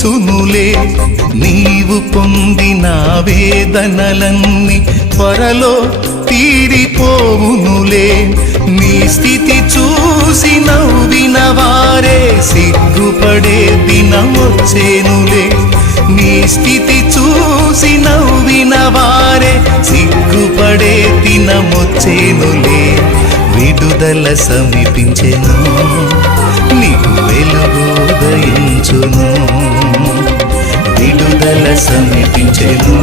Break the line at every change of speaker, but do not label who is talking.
ఇచ్చునులే నీవు పొందిన వేదనలన్నీ త్వరలో తీరిపోవునులే. నీ స్థితి చూసి నవ్విన వారే సిగ్గుపడే దినమొచ్చేనులే. నీ స్థితి చూసి నవ్విన వారే సిగ్గుపడే దినమొచ్చేనులే. విడుదల సమీపించెను నీకు వెలుగు ఉదయించును. సమీపించెను.